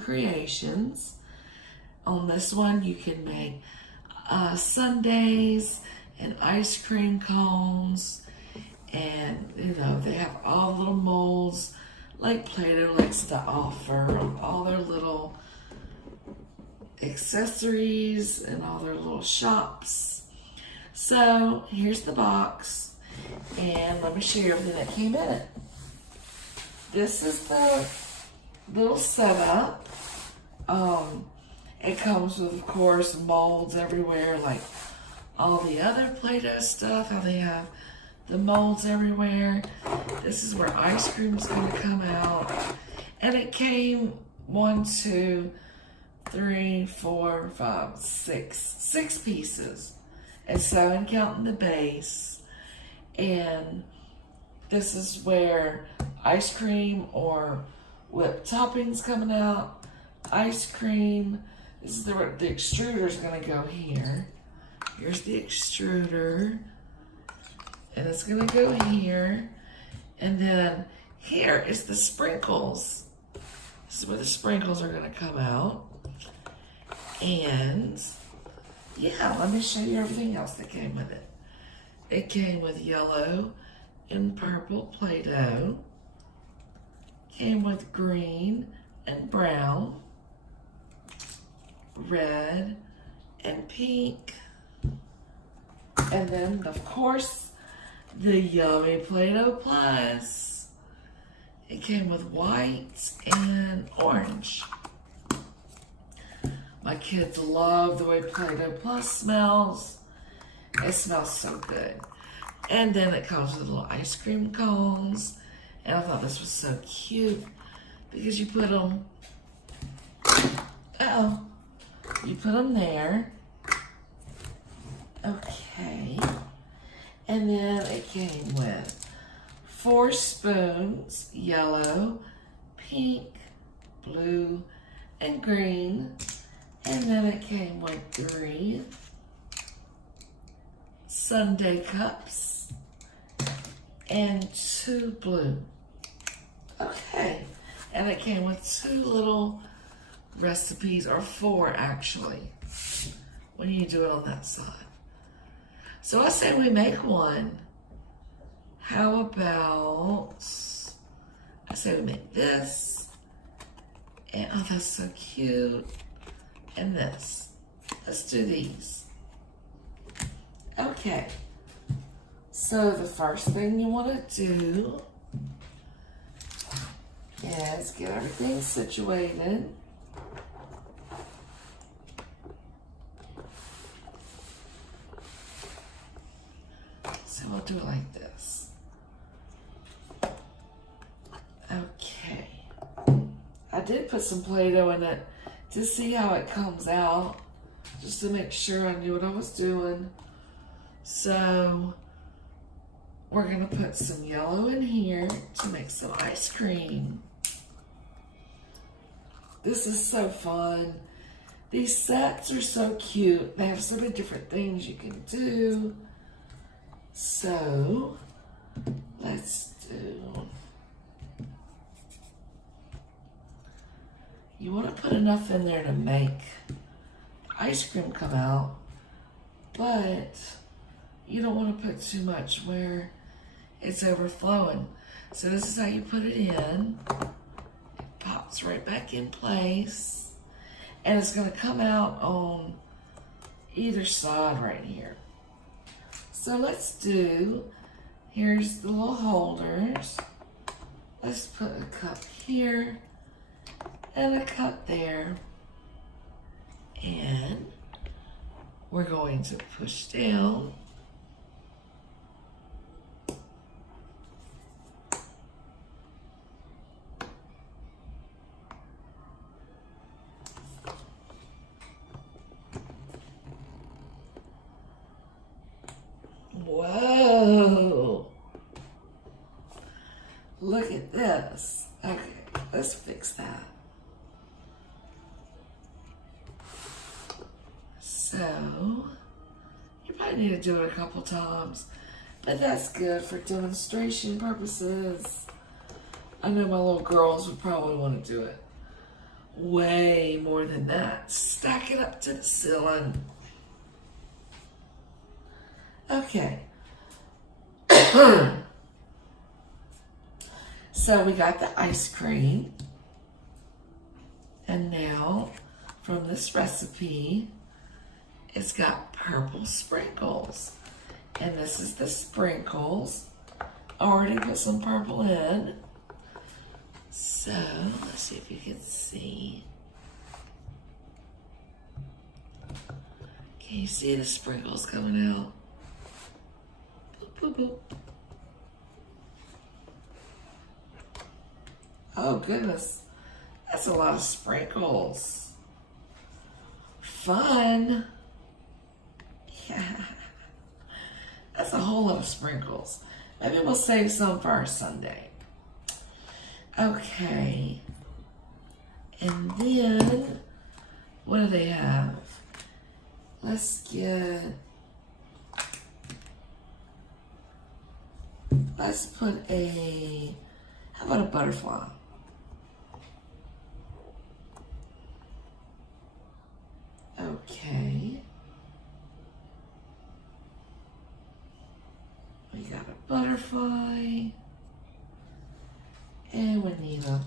Creations. On this one, you can make sundaes and ice cream cones, and they have all the little molds like Play-Doh likes to offer, all their little accessories and all their little shops. So here's the box, and let me show you everything that came in it. This is the little setup. It comes with, of course, molds everywhere, like all the other Play-Doh stuff, how they have the molds everywhere. This is where ice cream is going to come out. And it came 1, 2, 3, 4, 5, 6 pieces. And so in counting the base. And this is where ice cream or whipped toppings coming out. Ice cream. This is the extruder is going to go here. Here's the extruder. And it's going to go here. And then here is the sprinkles. This is where the sprinkles are going to come out. And yeah, let me show you everything else that came with it. It came with yellow and purple Play-Doh. Came with green and brown, red and pink, and then of course the yummy Play-Doh Plus. It came with white and orange. My kids love the way Play-Doh Plus smells. It smells so good. And then it comes with little ice cream cones. And I thought this was so cute because you put them, you put them there. Okay. And then it came with 4 spoons, yellow, pink, blue, and green. And then it came with 3 sundae cups and 2 blue. Okay. And it came with 2 little recipes, or 4 actually, when you do it on that side. So I say we make one. How about, I say we make this, and oh, that's so cute, and this. Let's do these. Okay, so the first thing you want to do is get everything situated. So we'll do it like this. Okay. I did put some Play-Doh in it to see how it comes out, just to make sure I knew what I was doing. So we're gonna put some yellow in here to make some ice cream. This is so fun. These sets are so cute. They have so many different things you can do. So let's do, you want to put enough in there to make ice cream come out, but you don't want to put too much where it's overflowing. So this is how you put it in. It pops right back in place, and it's going to come out on either side right here. So let's do, here's the little holders. Let's put a cup here and a cup there. And we're going to push down. Whoa! Look at this. Okay, let's fix that. So, you probably need to do it a couple times, but that's good for demonstration purposes. I know my little girls would probably want to do it way more than that. Stack it up to the ceiling. Okay. So we got the ice cream. And now, from this recipe, it's got purple sprinkles. And this is the sprinkles. I already put some purple in. So, let's see if you can see. Can you see the sprinkles coming out? Boop, boop, boop. Oh, goodness. That's a lot of sprinkles. Fun. Yeah. That's a whole lot of sprinkles. Maybe we'll save some for our Sunday. Okay. And then, what do they have? Let's put how about a butterfly? Okay. We got a butterfly. And we need a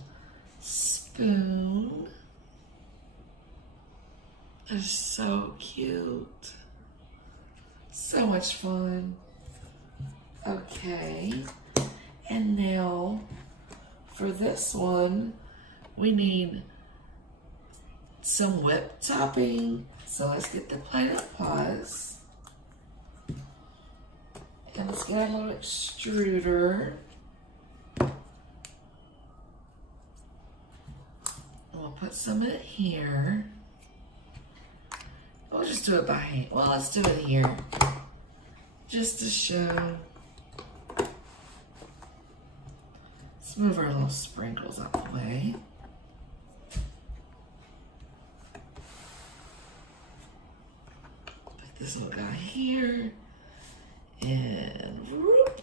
spoon. That's so cute. So much fun. Okay. And now, for this one, we need some whipped topping. So let's get the Play-Doh pies. And let's get a little extruder. And we'll put some in it here. We'll just do it by hand. Well, let's do it here. Just to show. Let's move our little sprinkles out the way. Put this little guy here. And whoop.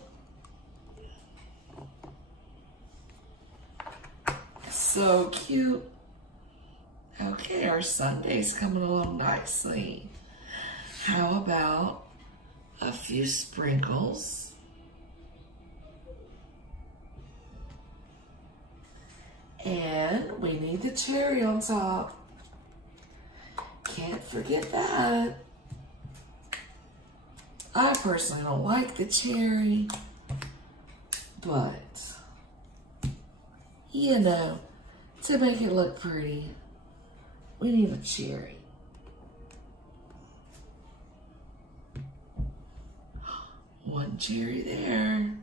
So cute. Okay, our Sunday's coming along nicely. How about a few sprinkles? And we need the cherry on top. Can't forget that. I personally don't like the cherry, but, you know, to make it look pretty, we need a cherry. One cherry there.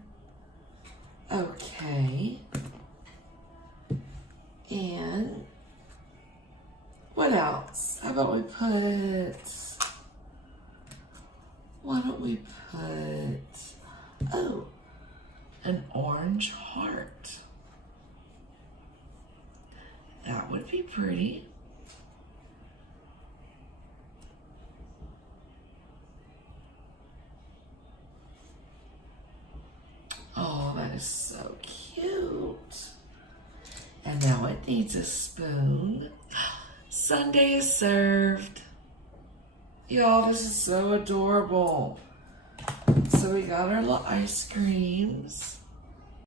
Okay. And what else? How about we put, why don't we put, oh, an orange heart. That would be pretty. Oh, that is so cute. And now it needs a spoon. Sunday is served. Y'all, this is so adorable. So we got our little ice creams.